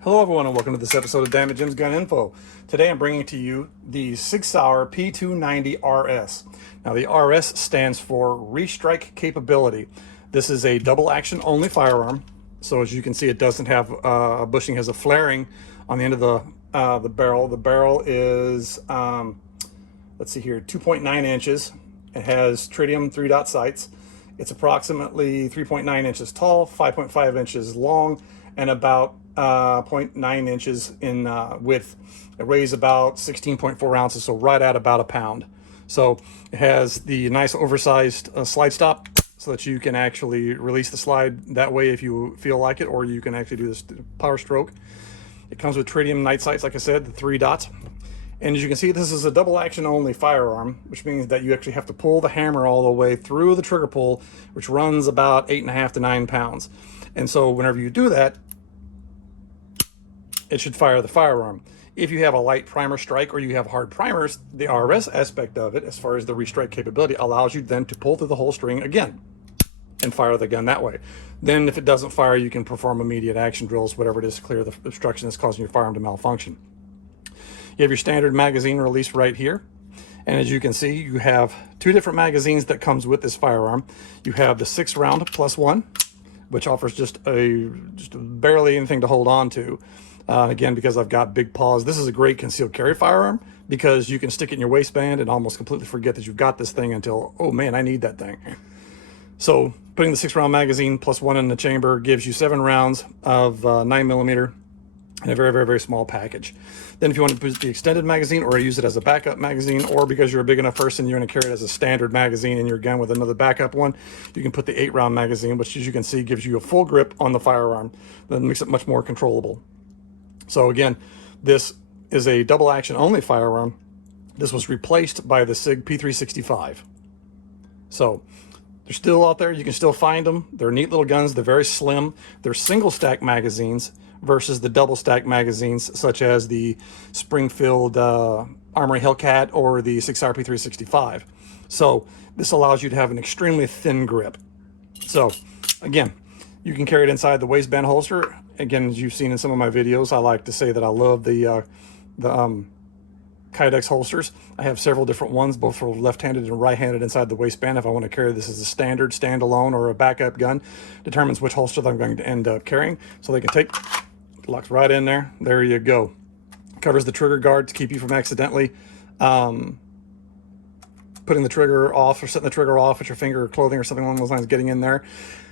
Hello everyone and welcome to this episode of Dammit Jim's Gun Info. Today I'm bringing to you the SigSauer P290RS. Now the RS stands for Restrike Capability. This is a double action only firearm. So as you can see, it doesn't have a bushing, has a flaring on the end of the barrel. The barrel is, let's see here, 2.9 inches. It has tritium 3-dot sights. It's approximately 3.9 inches tall, 5.5 inches long, and about 0.9 inches in width. It weighs about 16.4 ounces, so right at about a pound. So it has the nice oversized slide stop so that you can actually release the slide that way if you feel like it, or you can actually do this power stroke. It comes with tritium night sights, like I said, the 3 dots. And as you can see, this is a double action only firearm, which means that you actually have to pull the hammer all the way through the trigger pull, which runs about 8.5 to 9 pounds. And so whenever you do that, it should fire the firearm. If you have a light primer strike or you have hard primers, the RS aspect of it, as far as the restrike capability, allows you then to pull through the whole string again and fire the gun that way. Then if it doesn't fire, you can perform immediate action drills, whatever it is, to clear the obstruction that's causing your firearm to malfunction. You have your standard magazine release right here. And as you can see, you have 2 different magazines that comes with this firearm. You have the 6-round plus 1, which offers just barely anything to hold on to. Again, because I've got big paws, this is a great concealed carry firearm because you can stick it in your waistband and almost completely forget that you've got this thing until, oh man, I need that thing. So putting the 6-round magazine plus 1 in the chamber gives you 7 rounds of 9mm in a very, very, very small package. Then if you want to put the extended magazine or use it as a backup magazine, or because you're a big enough person, you're going to carry it as a standard magazine in your gun with another backup one, you can put the 8-round magazine, which as you can see gives you a full grip on the firearm. That makes it much more controllable. So again, this is a double action only firearm. This was replaced by the Sig P365. So they're still out there. You can still find them. They're neat little guns. They're very slim. They're single stack magazines versus the double stack magazines, such as the Springfield Armory Hellcat or the SigSauer P365. So this allows you to have an extremely thin grip. So again, you can carry it inside the waistband holster. Again, as you've seen in some of my videos, I like to say that I love the Kydex holsters. I have several different ones, both for left-handed and right-handed inside the waistband. If I want to carry this as a standard, standalone, or a backup gun, determines which holster I'm going to end up carrying. So they can take, locks right in there. There you go. Covers the trigger guard to keep you from accidentally putting the trigger off or setting the trigger off with your finger or clothing or something along those lines, getting in there.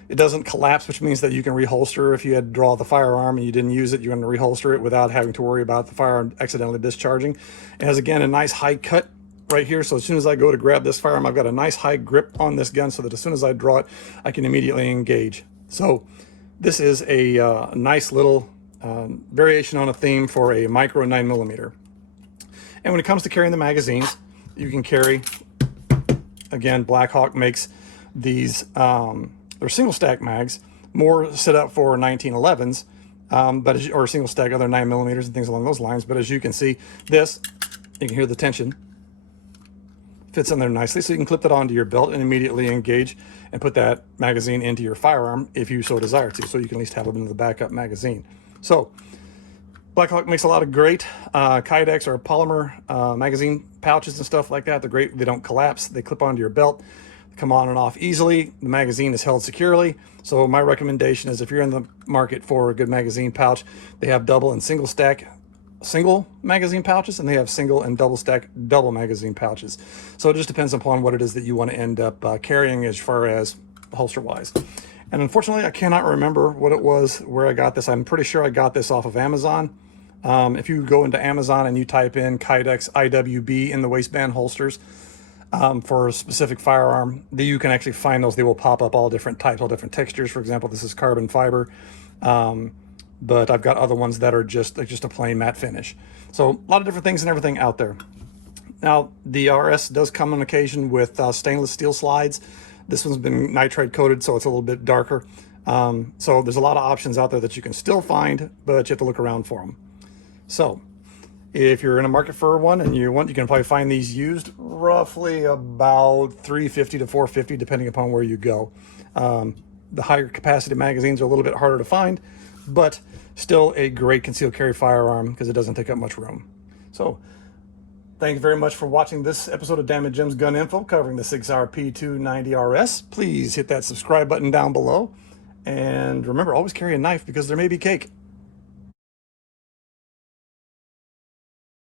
It doesn't collapse, which means that you can reholster. If you had to draw the firearm and you didn't use it, you're going to reholster it without having to worry about the firearm accidentally discharging. It has, again, a nice high cut right here. So as soon as I go to grab this firearm, I've got a nice high grip on this gun so that as soon as I draw it, I can immediately engage. So this is a nice little variation on a theme for a micro 9mm. And when it comes to carrying the magazines, you can carry, again, Blackhawk makes these, they're single stack mags, more set up for 1911s, or single stack other 9mm and things along those lines. But as you can see, this, you can hear the tension, fits in there nicely. So you can clip that onto your belt and immediately engage and put that magazine into your firearm if you so desire to. So you can at least have it in the backup magazine. So Blackhawk makes a lot of great Kydex or Polymer magazine pouches and stuff like that. They're great. They don't collapse. They clip onto your belt. Come on and off easily. The magazine is held securely. So my recommendation is if you're in the market for a good magazine pouch, they have double and single stack single magazine pouches, and they have single and double stack double magazine pouches. So it just depends upon what it is that you want to end up carrying as far as holster wise. And unfortunately, I cannot remember what it was where I got this. I'm pretty sure I got this off of Amazon. If you go into Amazon and you type in Kydex IWB in the waistband holsters, for a specific firearm, you can actually find those. They will pop up all different types, all different textures. For example, this is carbon fiber, but I've got other ones that are just a plain matte finish. So a lot of different things and everything out there. Now, the RS does come on occasion with stainless steel slides. This one's been nitride coated, so it's a little bit darker. So there's a lot of options out there that you can still find, but you have to look around for them. So if you're in a market for one and you can probably find these used roughly about $350 to $450, depending upon where you go. The higher capacity magazines are a little bit harder to find, but still a great concealed carry firearm because it doesn't take up much room. So thank you very much for watching this episode of Dammit Jim's Gun Info covering the SigSauer P290RS. Please hit that subscribe button down below. And remember, always carry a knife because there may be cake.